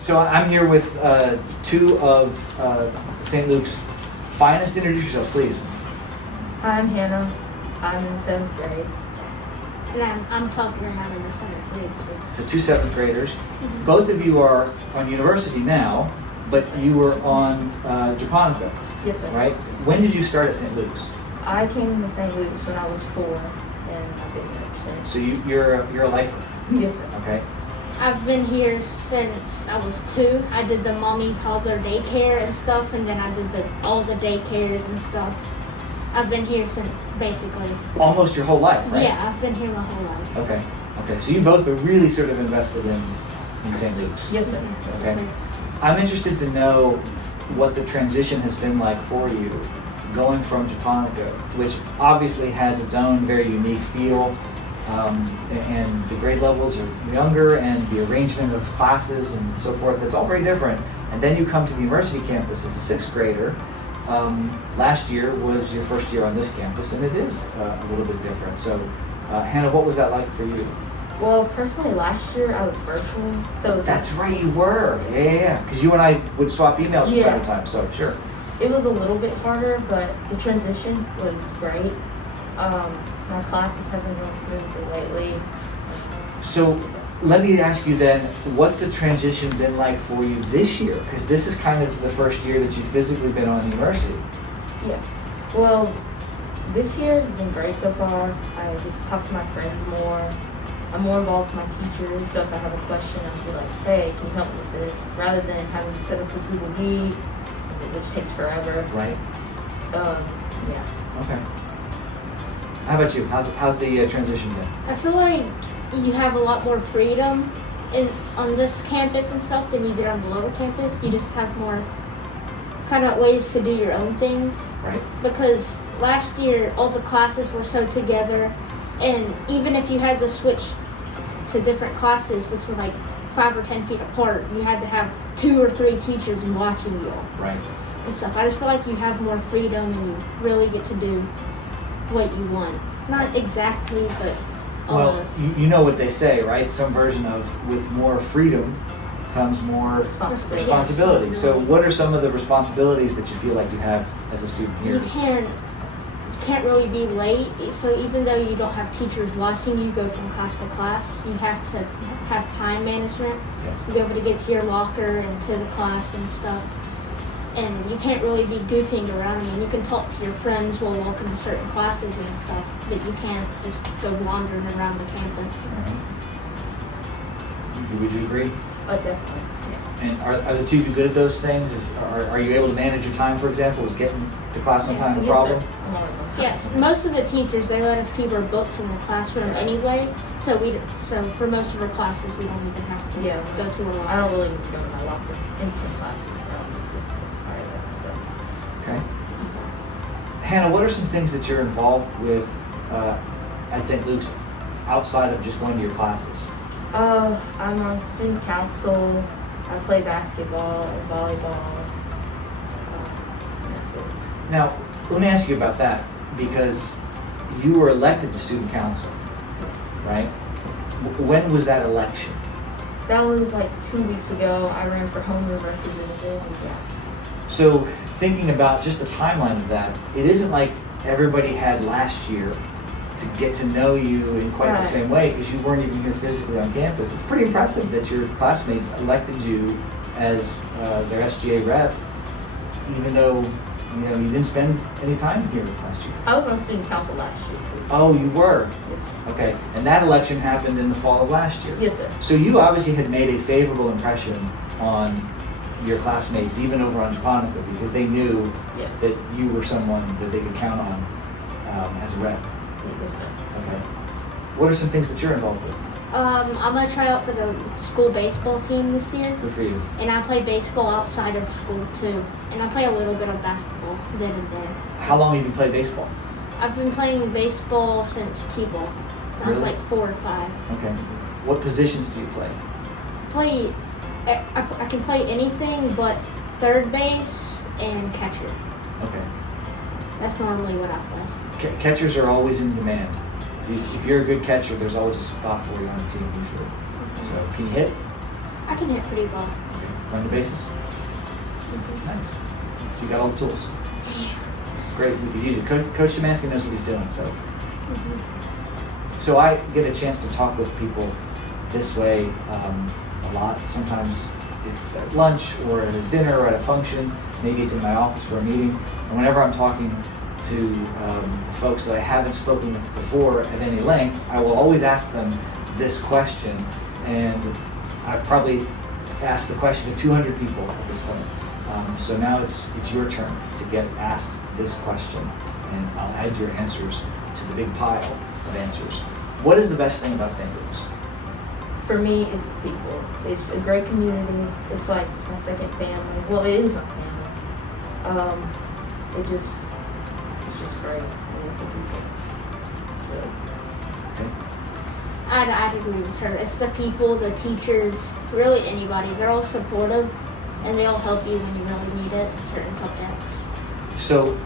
So I'm here with two of St. Luke's finest. Introduce yourself, please. Hi, I'm Hannah. I'm in 7th grade. And I'm Tucker, and I'm in the 7th grade. So two 7th graders. Both of you are on university now, but you were on Japonica, Yes, sir. right? When did you start at St. Luke's? I came to St. Luke's when I was 4, and I've been here ever since. So you're a lifer, Yes, sir. okay? I've been here since I was 2. I did the mommy toddler daycare and stuff, and then I did all the daycares and stuff. I've been here since basically. Almost your whole life, right? Yeah, I've been here my whole life. Okay. So you both are really sort of invested in St. Luke's. Yes, sir. Okay. I'm interested to know what the transition has been like for you going from Japonica, which obviously has its own very unique feel, and the grade levels are younger, and the arrangement of classes and so forth, it's all very different. And then you come to the university campus as a 6th grader. Last year was your first year on this campus, and it is a little bit different. So, Hannah, what was that like for you? Well, personally, last year I was virtual, so That's right, you were. Yeah. Because you and I would swap emails from Yeah. time to time, so sure. it was a little bit harder, but the transition was great. My classes have been going smoothly lately. So let me ask you then, what's the transition been like for you this year? Because this is kind of the first year that you've physically been on university. Yeah. Well, this year has been great so far. I get to talk to my friends more. I'm more involved with my teachers, so if I have a question, I'll be like, hey, can you help me with this? Rather than having to set up a Google Meet, which takes forever. Right. Yeah. Okay. How about you? How's the transition been? I feel like you have a lot more freedom on this campus and stuff than you did on the little campus. You just have more kind of ways to do your own things. Right. Because last year all the classes were so together, and even if you had to switch to different classes, which were like 5 or 10 feet apart, you had to have 2 or 3 teachers watching you Right. and stuff. I just feel like you have more freedom and you really get to do what you want. Not exactly, but Well, almost. you know what they say, right? Some version of with more freedom comes more Responsibility. responsibility. So what are some of the responsibilities that you feel like you have as a student here? You can't really be late. So even though you don't have teachers watching you go from class to class, you have to have time management. Yeah. You be able to get to your locker and to the class and stuff. And you can't really be goofing around. I mean, you can talk to your friends while walking to certain classes and stuff, but you can't just go wandering around the campus. Would you agree? Oh, definitely. Yeah. And are the two of you good at those things? Are you able to manage your time, for example? Is getting to class on time a Yes, problem? sir. I'm always on time. Yes, most of the teachers, they let us keep our books in the classroom anyway. So for most of our classes, we don't even have to Yeah. go to a locker. I don't really need to go to my locker in some classes. So I don't need to expire that stuff. Okay. Hannah, what are some things that you're involved with at St. Luke's outside of just going to your classes? I'm on student council. I play basketball and volleyball. And that's it. Now, let me ask you about that, because you were elected to student council, right? When was that election? That was like 2 weeks ago. I ran for homeroom representative. Yeah. So thinking about just the timeline of that, it isn't like everybody had last year to get to know you in quite the Right. same way, because you weren't even here physically on campus. It's pretty impressive that your classmates elected you as their SGA rep, even though you didn't spend any time here last year. I was on student council last year too. Oh, you were? Yes, sir. Okay, and that election happened in the fall of last year. Yes, sir. So you obviously had made a favorable impression on your classmates, even over on Japonica, because they knew Yeah. that you were someone that they could count on as a rep. Yes, sir. Okay. What are some things that you're involved with? I'm gonna try out for the school baseball team this year, Good for you. and I play baseball outside of school too, and I play a little bit of basketball then and there. How long have you played baseball? I've been playing baseball since T-ball. So I was Really? like 4 or 5. Okay. What positions do you play? I can play anything but third base and catcher. Okay. That's normally what I play. Catchers are always in demand. If you're a good catcher, there's always a spot for you on the team usually. So, can you hit? I can hit pretty well. Run the bases? Nice. So you got all the tools. Great, we could use it. Coach Szymanski knows what he's doing, so. So I get a chance to talk with people this way a lot. Sometimes it's at lunch or at a dinner or at a function. Maybe it's in my office for a meeting. And whenever I'm talking to folks that I haven't spoken with before at any length, I will always ask them this question. And I've probably asked the question to 200 people at this point. So now it's your turn to get asked this question, and I'll add your answers to the big pile of answers. What is the best thing about St. Luke's? For me, it's the people. It's a great community. It's like my second family. Well, it is our family. It's just great. And it's the people. Really. Okay. I'd agree with her. It's the people, the teachers, really anybody. They're all supportive, and they all help you when you really need it in certain subjects. So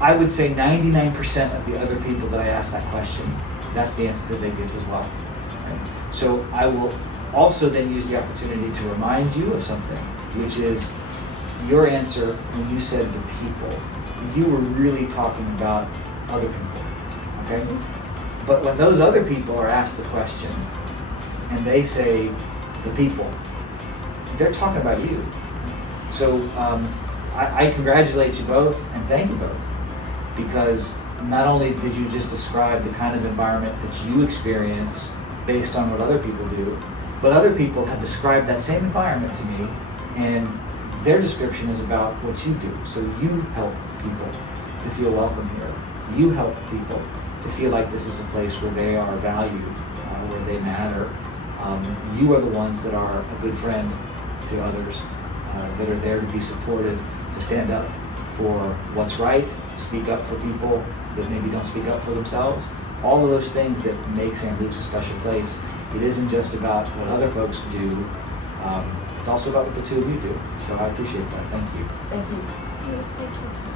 I would say 99% of the other people that I ask that question, that's the answer that they give as well. Right? So I will also then use the opportunity to remind you of something, which is your answer when you said the people. You were really talking about other people, okay? But when those other people are asked the question and they say the people, they're talking about you. So I congratulate you both and thank you both, because not only did you just describe the kind of environment that you experience based on what other people do, but other people have described that same environment to me, and their description is about what you do. So you help people to feel welcome here. You help people to feel like this is a place where they are valued, where they matter. You are the ones that are a good friend to others, that are there to be supportive, to stand up for what's right, to speak up for people that maybe don't speak up for themselves. All of those things that make St. Luke's a special place. It isn't just about what other folks do, it's also about what the two of you do. So I appreciate that. Thank you. Thank you. Thank you.